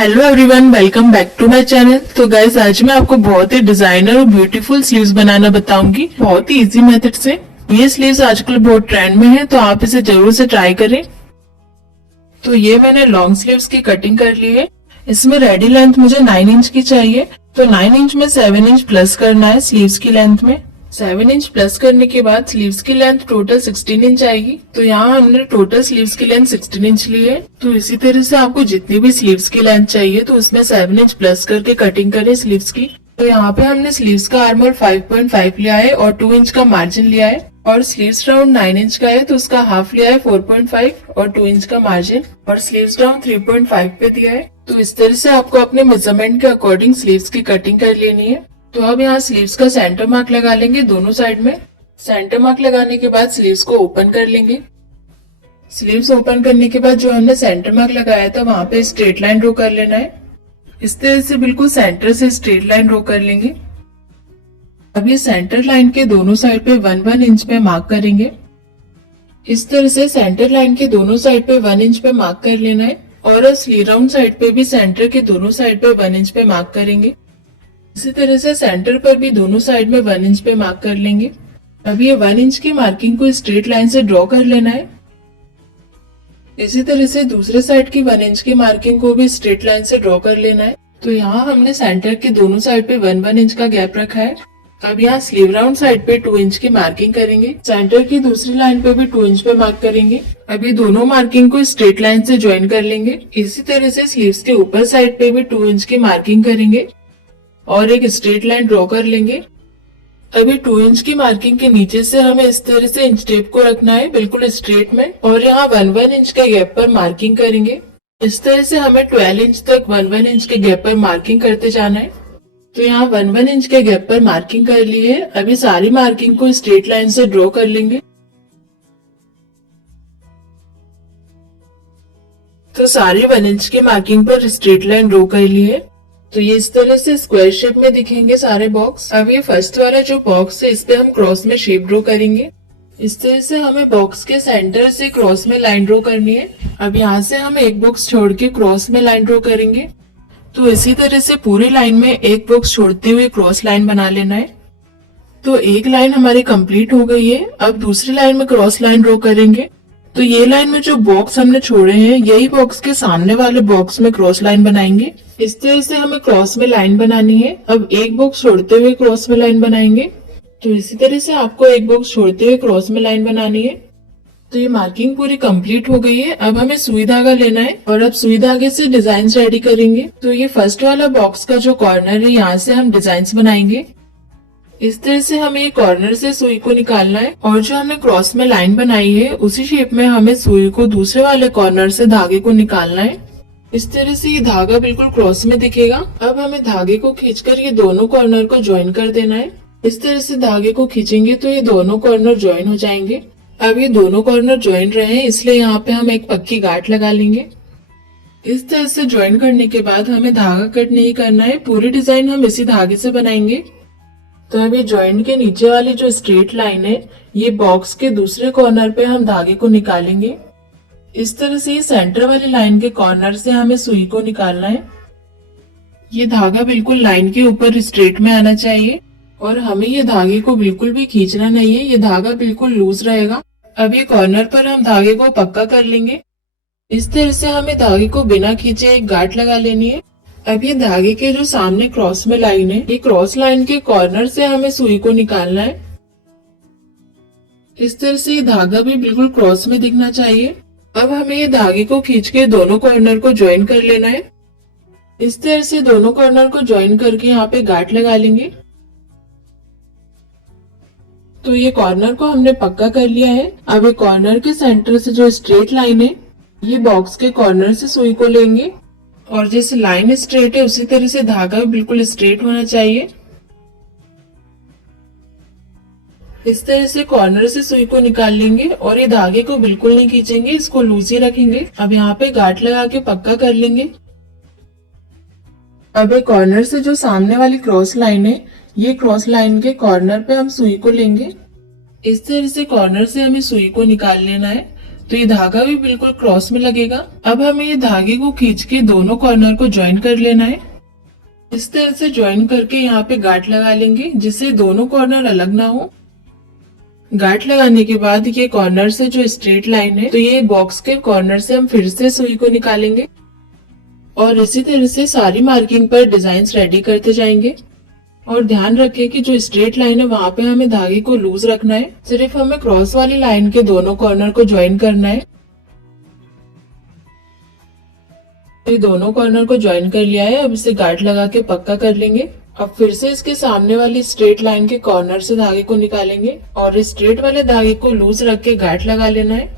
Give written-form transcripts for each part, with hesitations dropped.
Hello everyone, welcome back to my channel. तो guys, आज मैं आपको बहुत ही डिजाइनर और ब्यूटीफुल स्लीव्स बनाना बताऊंगी, बहुत ही इजी मेथड से। ये स्लीव्स आजकल बहुत ट्रेंड में है, तो आप इसे जरूर से ट्राई करें। तो ये मैंने लॉन्ग स्लीव्स की कटिंग कर ली है। इसमें रेडी लेंथ मुझे 9 इंच की चाहिए, तो 9 इंच में 7 इंच प्लस करना है स्लीव्स की लेंथ में। 7 इंच प्लस करने के बाद स्लीव्स की लेंथ टोटल 16 इंच आएगी। तो यहाँ हमने टोटल स्लीव्स की लेंथ 16 इंच ली है। तो इसी तरह से आपको जितनी भी स्लीव्स की लेंथ चाहिए तो उसमें 7 इंच प्लस करके कटिंग करें स्लीव्स की। तो यहाँ पे हमने स्लीव्स का आर्मोल 5.5 लिया है और 2 इंच का मार्जिन लिया है, और स्लीव्स राउंड 9 इंच का है तो उसका हाफ लिया है 4.5 और 2 इंच का मार्जिन, और स्लीव्स राउंड 3.5 पे दिया है। तो इस तरह से आपको अपने मेजरमेंट के अकॉर्डिंग स्लीव्स की कटिंग कर लेनी है। तो अब यहाँ स्लीव्स का सेंटर मार्क लगा लेंगे दोनों साइड में। सेंटर मार्क लगाने के बाद स्लीव्स को ओपन कर लेंगे। स्लीव्स ओपन करने के बाद जो हमने सेंटर मार्क लगाया था वहां पे स्ट्रेट लाइन ड्रॉ कर लेना है। इस तरह से बिल्कुल सेंटर से स्ट्रेट लाइन ड्रॉ कर लेंगे। अब ये सेंटर लाइन के दोनों साइड पे 1-1 इंच पे मार्क करेंगे। इस तरह से सेंटर लाइन के दोनों साइड पे 1 इंच पे मार्क कर लेना है, और स्लीव राउंड साइड पे भी सेंटर के दोनों साइड पे 1 इंच पे मार्क करेंगे। इसी तरह से सेंटर पर भी दोनों साइड में 1 इंच पे मार्क कर लेंगे। अब ये 1 इंच की मार्किंग को स्ट्रेट लाइन से ड्रॉ कर लेना है। इसी तरह से दूसरे साइड की 1 इंच की मार्किंग को भी स्ट्रेट लाइन से ड्रॉ कर लेना है। तो यहाँ हमने सेंटर के दोनों साइड पे 1-1 इंच का गैप रखा है। अब यहाँ स्लीव राउंड साइड पे 2 इंच की मार्किंग करेंगे। सेंटर की दूसरी लाइन पे भी 2 इंच पे मार्क करेंगे। अब ये दोनों मार्किंग को स्ट्रेट लाइन से ज्वाइन कर लेंगे। इसी तरह से स्लीव्स के ऊपर साइड पे भी 2 इंच की मार्किंग करेंगे और एक स्ट्रेट लाइन ड्रॉ कर लेंगे। अभी 2 इंच की मार्किंग के नीचे से हमें इस तरह से इंच टेप को रखना है बिल्कुल स्ट्रेट में, और यहाँ 1-1 इंच के गैप पर मार्किंग करेंगे। इस तरह से हमें 12 इंच तक 1-1 इंच के गैप पर मार्किंग करते जाना है। तो यहाँ 1-1 इंच के गैप पर मार्किंग कर ली है। अभी सारी मार्किंग को स्ट्रेट लाइन से ड्रॉ कर लेंगे। तो सारी 1 इंच की मार्किंग पर स्ट्रेट लाइन ड्रॉ कर ली है। तो ये इस तरह से स्क्वायर शेप में दिखेंगे सारे बॉक्स। अब ये फर्स्ट वाला जो बॉक्स है इस पे हम क्रॉस में शेप ड्रॉ करेंगे। इस तरह से हमें बॉक्स के सेंटर से क्रॉस में लाइन ड्रॉ करनी है। अब यहाँ से हम एक बॉक्स छोड़ के क्रॉस में लाइन ड्रॉ करेंगे। तो इसी तरह से पूरी लाइन में एक बॉक्स छोड़ते हुए क्रॉस लाइन बना लेना है। तो एक लाइन हमारी कंप्लीट हो गई है। अब दूसरी लाइन में क्रॉस लाइन ड्रॉ करेंगे। तो ये लाइन में जो बॉक्स हमने छोड़े हैं यही बॉक्स के सामने वाले बॉक्स में क्रॉस लाइन बनाएंगे। इस तरह से हमें क्रॉस में लाइन बनानी है। अब एक बॉक्स छोड़ते हुए क्रॉस में लाइन बनाएंगे। तो इसी तरह से आपको एक बॉक्स छोड़ते हुए क्रॉस में लाइन बनानी है। तो ये मार्किंग पूरी कंप्लीट हो गई है। अब हमें सुई धागा लेना है और अब सुई धागे से डिजाइन रेडी करेंगे। तो ये फर्स्ट वाला बॉक्स का जो कॉर्नर है यहाँ से हम डिजाइन बनाएंगे। इस तरह से हमें ये कॉर्नर से सुई को निकालना है, और जो हमने क्रॉस में लाइन बनाई है उसी शेप में हमें सुई को दूसरे वाले कॉर्नर से धागे को निकालना है। इस तरह से ये धागा बिल्कुल क्रॉस में दिखेगा। अब हमें धागे को खींचकर ये दोनों कॉर्नर को ज्वाइन कर देना है। इस तरह से धागे को खींचेंगे तो ये दोनों कॉर्नर ज्वाइन हो जाएंगे। अब ये दोनों कॉर्नर ज्वाइन रहे हैं इसलिए यहाँ पे हम एक पक्की गांठ लगा लेंगे। इस तरह से ज्वाइन करने के बाद हमें धागा कट नहीं करना है, पूरी डिजाइन हम इसी धागे से बनाएंगे। तो अब ये जॉइंट के नीचे वाली जो स्ट्रेट लाइन है ये बॉक्स के दूसरे कॉर्नर पे हम धागे को निकालेंगे। इस तरह से ये सेंटर वाली लाइन के कॉर्नर से हमें सुई को निकालना है। ये धागा बिल्कुल लाइन के ऊपर स्ट्रेट में आना चाहिए, और हमें ये धागे को बिल्कुल भी खींचना नहीं है, ये धागा बिल्कुल लूज रहेगा। अब ये कॉर्नर पर हम धागे को पक्का कर लेंगे। इस तरह से हमें धागे को बिना खींचे एक गांठ लगा लेनी है। अब ये धागे के जो सामने क्रॉस में लाइन है ये क्रॉस लाइन के कॉर्नर से हमें सुई को निकालना है। इस तरह से ये धागा भी बिल्कुल क्रॉस में दिखना चाहिए। अब हमें ये धागे को खींच के दोनों कॉर्नर को ज्वाइन कर लेना है। इस तरह से दोनों कॉर्नर को ज्वाइन करके यहाँ पे गांठ लगा लेंगे। तो ये कॉर्नर को हमने पक्का कर लिया है। अब ये कॉर्नर के सेंटर से जो स्ट्रेट लाइन है ये बॉक्स के कॉर्नर से सुई को लेंगे, और जैसे लाइन स्ट्रेट है उसी तरह से धागा बिल्कुल स्ट्रेट होना चाहिए। इस तरह से कॉर्नर से सुई को निकाल लेंगे और ये धागे को बिल्कुल नहीं खींचेंगे, इसको लूज ही रखेंगे। अब यहाँ पे गांठ लगा के पक्का कर लेंगे। अब एक कॉर्नर से जो सामने वाली क्रॉस लाइन है ये क्रॉस लाइन के कॉर्नर पे हम सुई को लेंगे। इस तरह से कॉर्नर से हमें सुई को निकाल लेना है। तो ये धागा भी बिल्कुल क्रॉस में लगेगा। अब हमें ये धागे को खींच के दोनों कॉर्नर को ज्वाइन कर लेना है। इस तरह से ज्वाइन करके यहाँ पे गांठ लगा लेंगे जिससे दोनों कॉर्नर अलग ना हो। गांठ लगाने के बाद ये कॉर्नर से जो स्ट्रेट लाइन है, तो ये बॉक्स के कॉर्नर से हम फिर से सुई को निकालेंगे और इसी तरह से सारी मार्किंग पर डिजाइन रेडी करते जाएंगे। और ध्यान रखें कि जो स्ट्रेट लाइन है वहां पे हमें धागे को लूज रखना है, सिर्फ हमें क्रॉस वाली लाइन के दोनों कॉर्नर को ज्वाइन करना है। ये दोनों कॉर्नर को ज्वाइन कर लिया है, अब इसे गांठ लगा के पक्का कर लेंगे। अब फिर से इसके सामने वाली स्ट्रेट लाइन के कॉर्नर से धागे को निकालेंगे और इस स्ट्रेट वाले धागे को लूज रख के गांठ लगा लेना है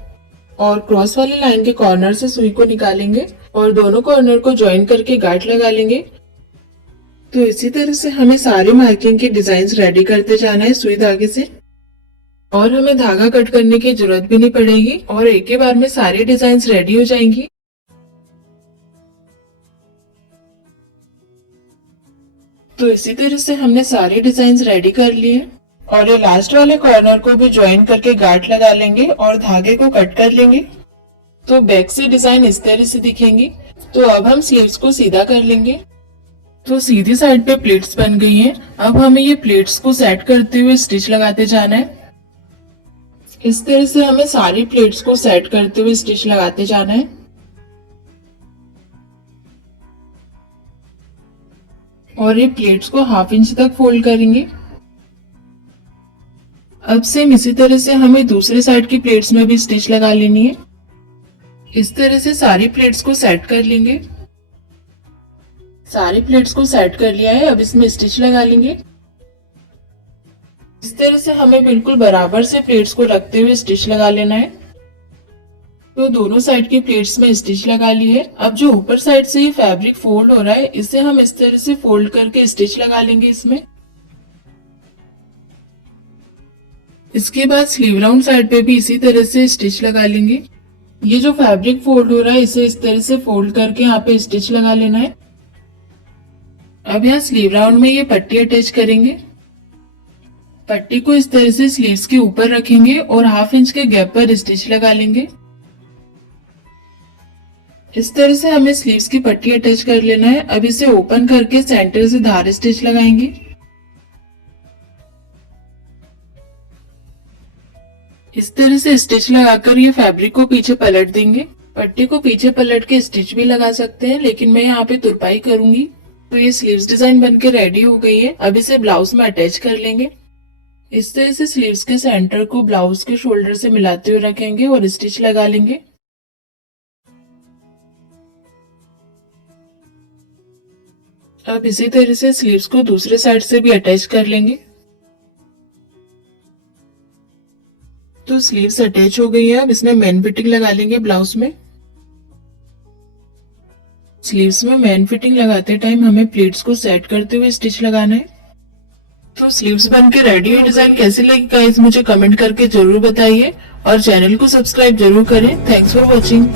और क्रॉस वाली लाइन के कॉर्नर से सुई को निकालेंगे और दोनों कॉर्नर को ज्वाइन करके गांठ लगा लेंगे। तो इसी तरह से हमें सारी मार्किंग के डिजाइन रेडी करते जाना है सुई धागे से और हमें धागा कट करने की जरूरत भी नहीं पड़ेगी और एक ही बार में सारी डिजाइन रेडी हो जाएंगी। तो इसी तरह से हमने सारे डिजाइन रेडी कर लिए और ये लास्ट वाले कॉर्नर को भी ज्वाइन करके गांठ लगा लेंगे और धागे को कट कर लेंगे। तो बैक से डिजाइन इस तरह से दिखेंगी। तो अब हम स्लीव्स को सीधा कर लेंगे। तो सीधी साइड पे प्लेट्स बन गई हैं। अब हमें ये प्लेट्स को सेट करते हुए स्टिच लगाते जाना है। इस तरह से हमें सारी प्लेट्स को सेट करते हुए स्टिच लगाते जाना है और ये प्लेट्स को ½ इंच तक फोल्ड करेंगे। अब सेम इसी तरह से हमें दूसरे साइड की प्लेट्स में भी स्टिच लगा लेनी है। इस तरह से सारी प्लेट्स को सेट कर लेंगे। सारी प्लेट्स को सेट कर लिया है, अब इसमें स्टिच लगा लेंगे। इस तरह से हमें बिल्कुल बराबर से प्लेट्स को रखते हुए स्टिच लगा लेना है। तो दोनों साइड की प्लेट्स में स्टिच लगा ली है। अब जो ऊपर साइड से ये फैब्रिक फोल्ड हो रहा है, इसे हम इस तरह से फोल्ड करके स्टिच लगा लेंगे इसमें। इसके बाद स्लीव राउंड साइड पे भी इसी तरह से स्टिच लगा लेंगे। ये जो फैब्रिक फोल्ड हो रहा है, इसे इस तरह से फोल्ड करके यहाँ पे स्टिच लगा लेना है। अब यहाँ स्लीव राउंड में ये पट्टी अटैच करेंगे। पट्टी को इस तरह से स्लीव्स के ऊपर रखेंगे और ½ इंच के गैप पर स्टिच लगा लेंगे। इस तरह से हमें स्लीव्स की पट्टी अटैच कर लेना है। अब इसे ओपन करके सेंटर से धार स्टिच लगाएंगे। इस तरह से स्टिच लगाकर ये फैब्रिक को पीछे पलट देंगे। पट्टी को पीछे पलट के स्टिच भी लगा सकते हैं, लेकिन मैं यहाँ पे तुरपाई करूंगी। तो ये स्लीव्स डिजाइन बनके रेडी हो गई है। अब इसे ब्लाउज में अटैच कर लेंगे। इस तरह से स्लीव्स के सेंटर को ब्लाउज के शोल्डर से मिलाते हुए रखेंगे और स्टिच लगा लेंगे। अब इसी तरह से स्लीव्स को दूसरे साइड से भी अटैच कर लेंगे। तो स्लीव्स अटैच हो गई है। अब इसमें मेन फिटिंग लगा लेंगे ब्लाउज में। स्लीव्स में मेन फिटिंग लगाते टाइम हमें प्लीट्स को सेट करते हुए स्टिच लगाना है। तो स्लीव्स बनके रेडी हुई। डिजाइन कैसी लगी गाइस मुझे कमेंट करके जरूर बताइए और चैनल को सब्सक्राइब जरूर करें। Thanks for watching.